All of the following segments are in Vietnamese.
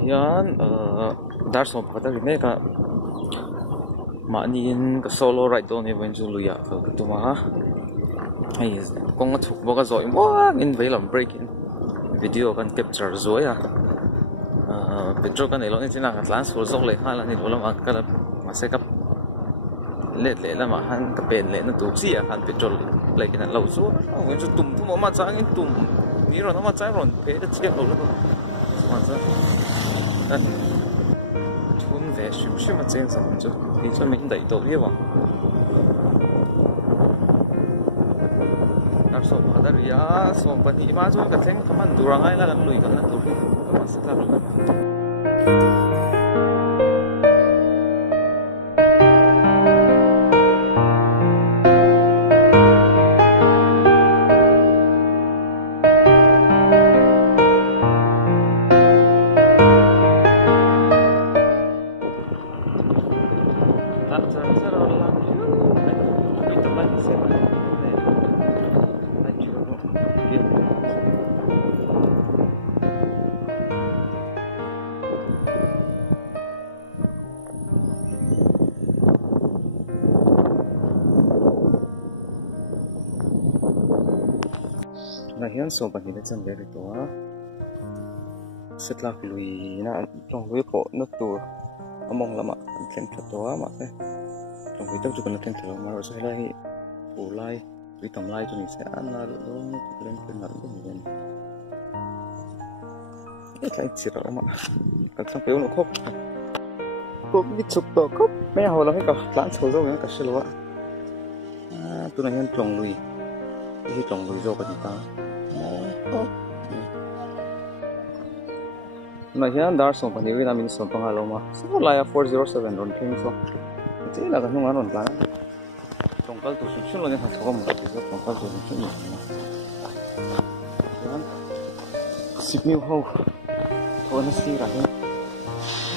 hian darso phata ri ne ka manin ka solo ride don event chu luya ka tuma ai kong thuk boka zo in veilam break in video kan capture zo ya petrol kan elo ni china ka tlan sur zok le hala ni lo ma ka ma se ka le la ma han ka pen le na tu chi ya han petrol le kin lo zo wen chu tum tum ma chang in tum ni ro ma chang ron pe da chiek lo la ma za tun ve shu ma chen sa chu ni chu min dai to ye wa dar so ma dar ya so pa ni ma chu ka thleng kaman durangai la kan lui kan na tu ma sa ta lo na hian so pa ni chan ve ri to a setlak lui na tong lui ko na tur among lama an thlem tha to a ma se tong vi tak chu kan thlem tha ma ro se lai pu lai tui tam lai chu ni se an na lo ni thlem pen na lo ni e kai chi ro ma ka tlang pe no khop ko mi chuk to khop me ho la me ka plan chho zo me ka se lo a tu na hian tong lui hi tong lui zo ka ni ta na hian dar som pani rin amin som panga loma so la ya 407 ron thing so ti la ka nung anon plan tongkal tu sun lo ne kha thogam ma ti so tongkal tu sun ni yan sipniu ho thona si ra hin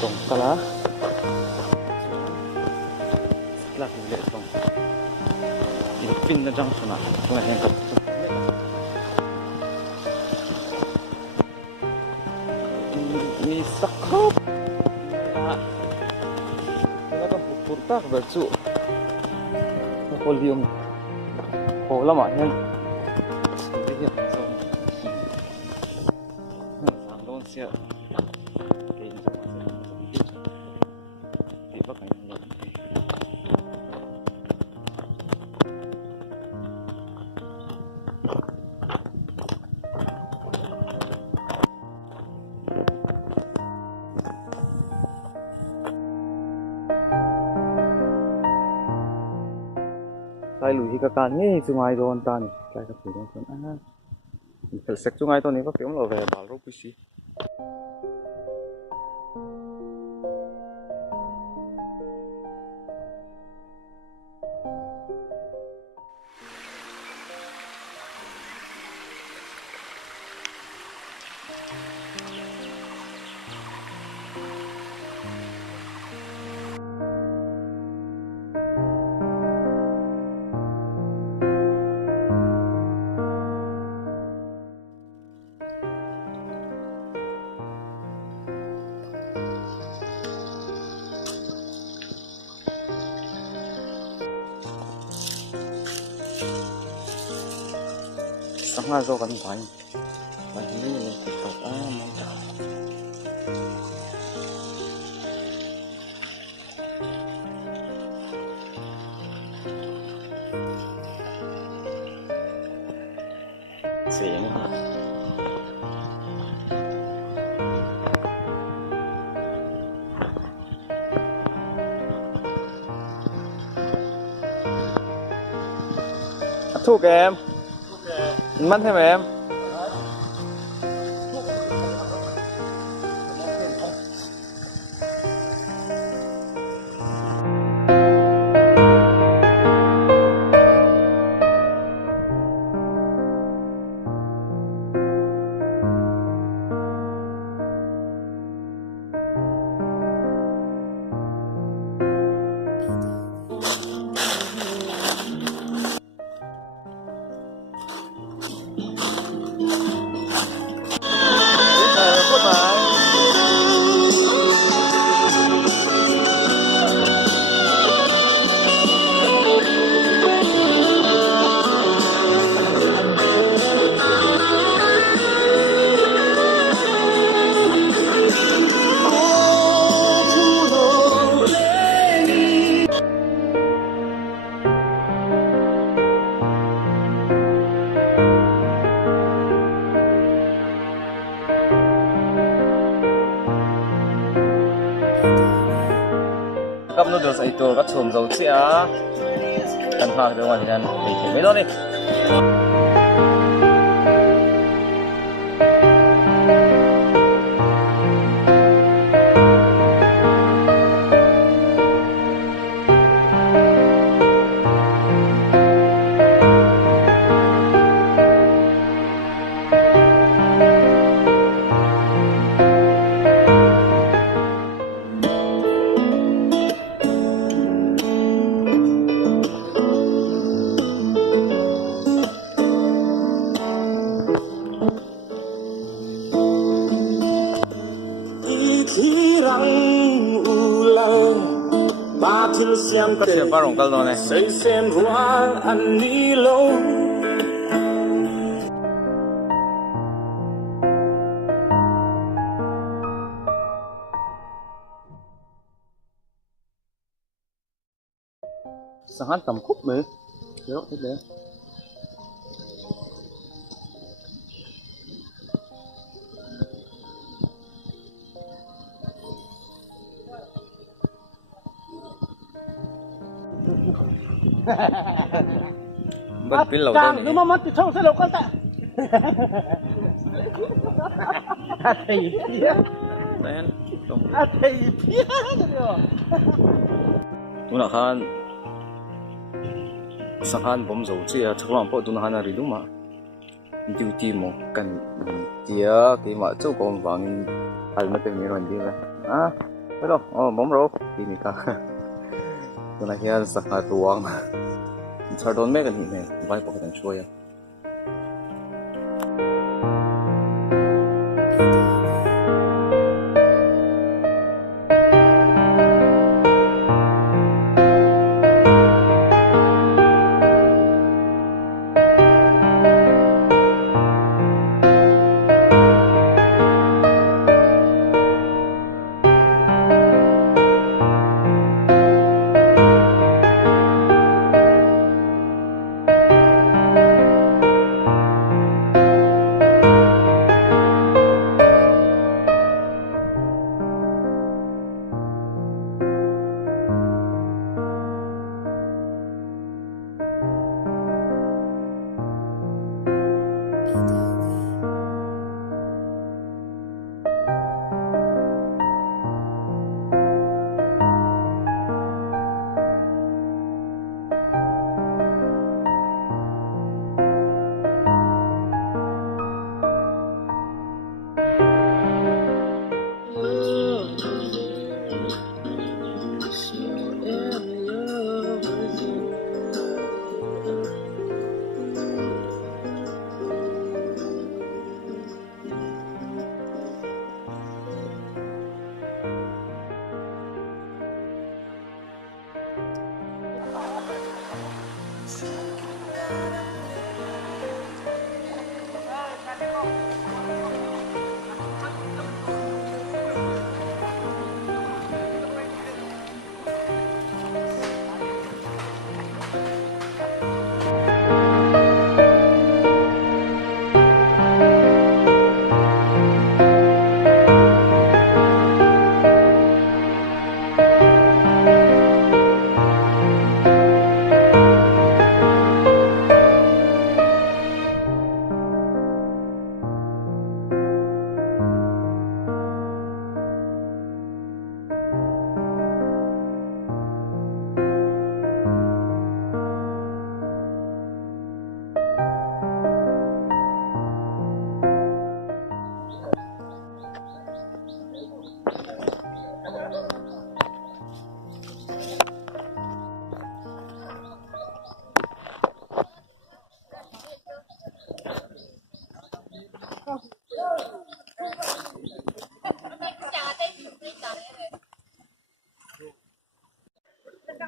tongkala la ki le tong in pin na jang suna la hen ka ni sakop na ka purtak berchu volume ko lama hian hi zo sang don sia ke in zo ma ti ba kai lo kai lui hi ka kan nge chungai don ta ni kai ka phu don a sek chungai to ni ka piom lo ve bal ro pi si sanga zo kan bai bai ni ni to a mo ta sim thu em mất thêm em ai tur ka chhum zo chia kan phak de wan hian ei the mai lo ni siya parang kaldo na sangat tầm khúc nữa đó thế đấy bật pin lẩu đâu nó mà mất thì xong sẽ lẩu con ta thầy phía đấy thầy phía tu nak kan sakan bom zo chia chaklang po tu na hana ri duma duty mo kan dia ki ma chu kom wang al na te mi ron di ba hello bom ro di ni ka tu na hian sakha tuang chardon me kan hi me vai po kan choya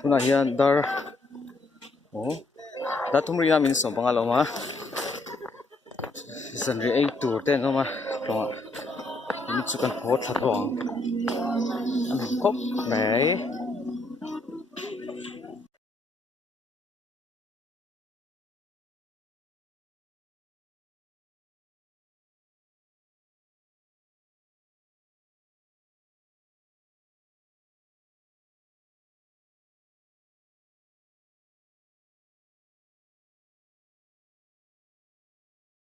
tu na hian dar da tumri na min som pangalo ma sanri ei tur te no ma tonga ni chu kan ho thatwang an khop mai